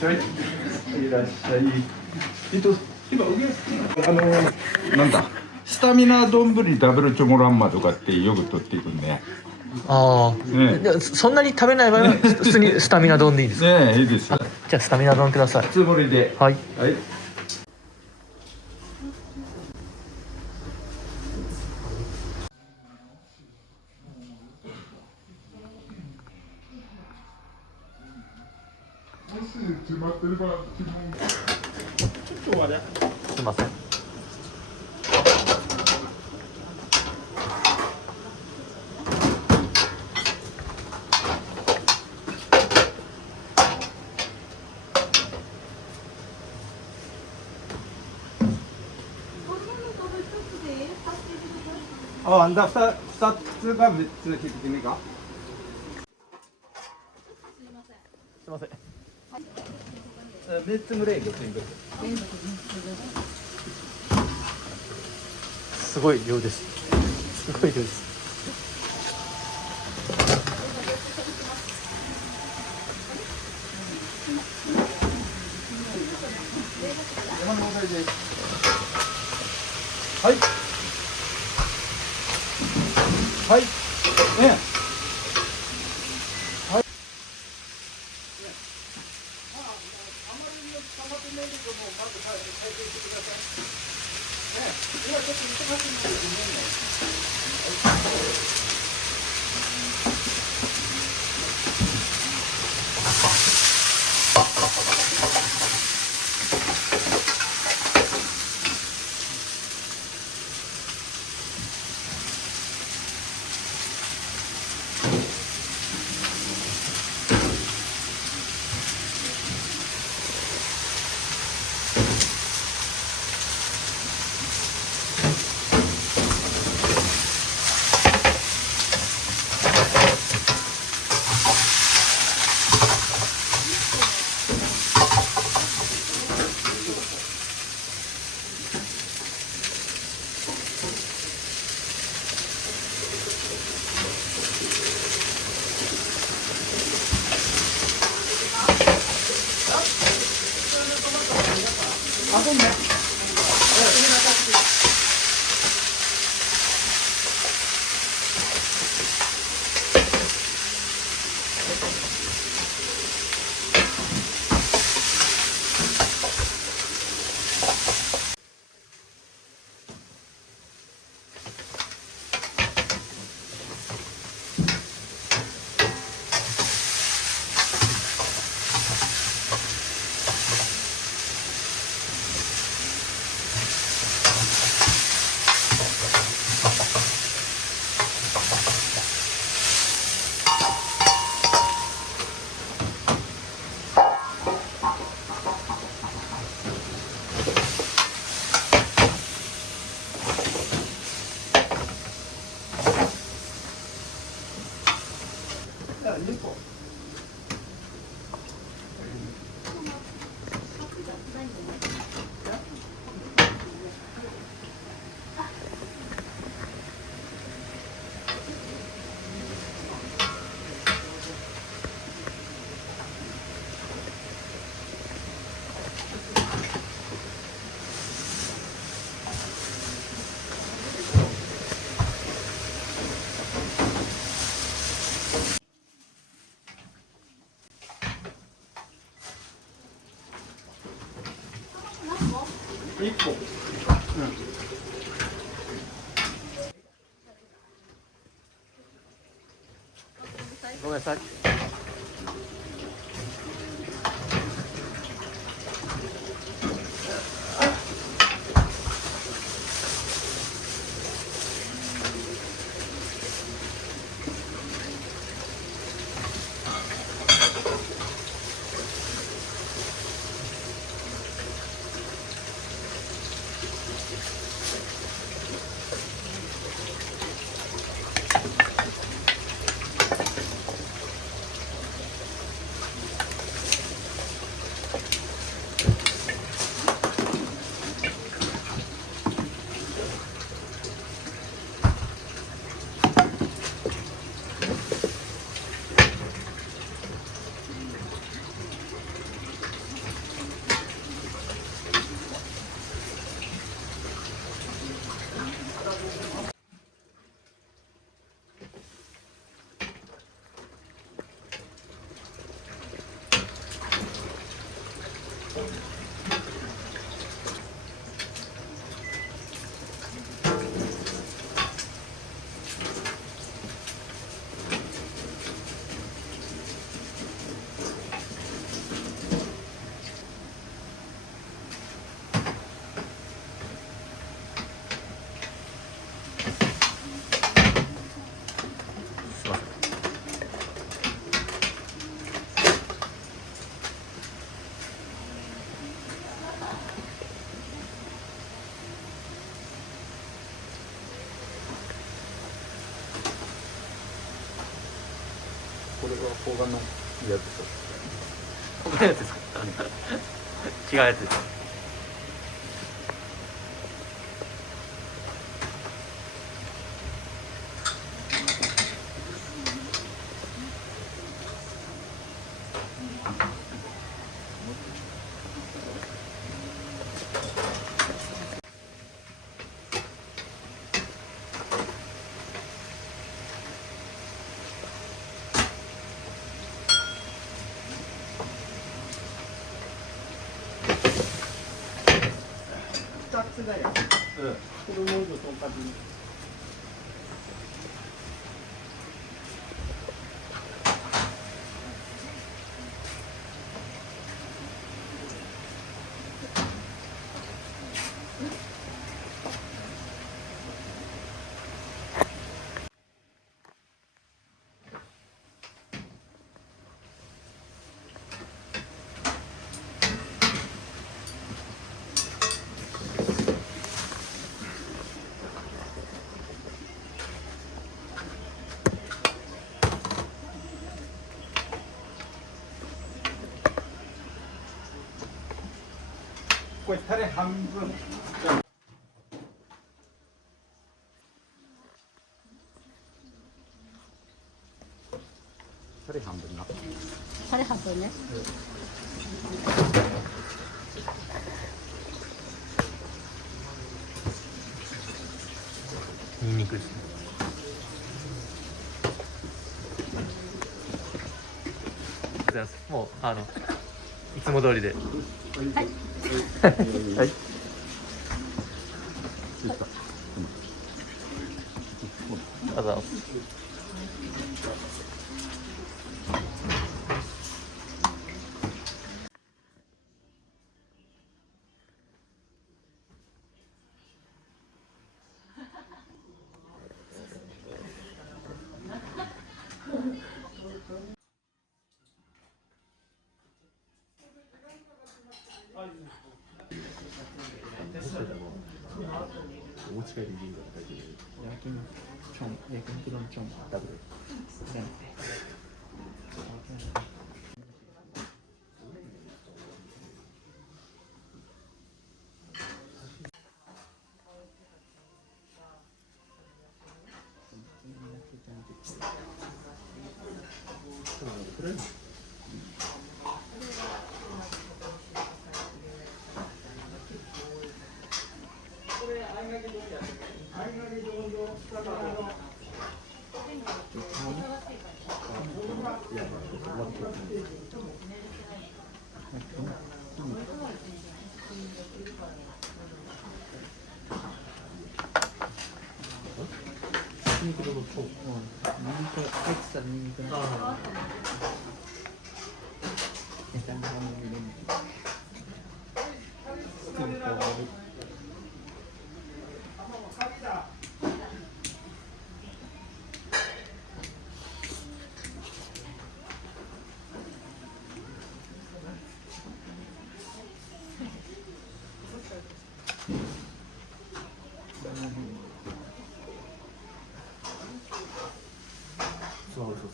しゃい。いらっしゃい。今なんだ。スタミナ丼ダブルチョモランマとかってよく取っていくんね。ああ、でそんなに食べない場合は普通にスタミナ丼でいいですか？ねえ、いいです。じゃあスタミナ丼ください。つもりで。はい。はい。すいません。あ、二つが三つ引き目か。すいません。三つぐらいです。すごい量です。すごい量です。はい。はい。ね。はい。一個。ごめんなさい。これは方眼のやつです。このやつですか違うやつです。2つだよ。子供のとんかつに。これタレ半分。タレ半分な。タレ半分ね。ニンニクですね。ございます。もういつも通りで。はい。はい。どうぞ。お持ち帰りでいいんだったら焼肉丼ちょんダブル。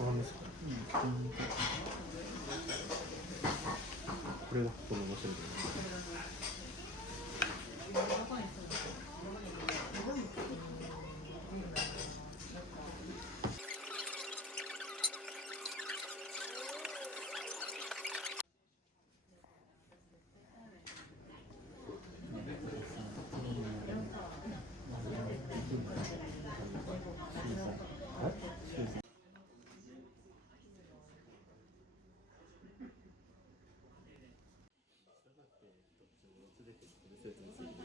そうなんですか。これがこの面白い。出てきてる、それとも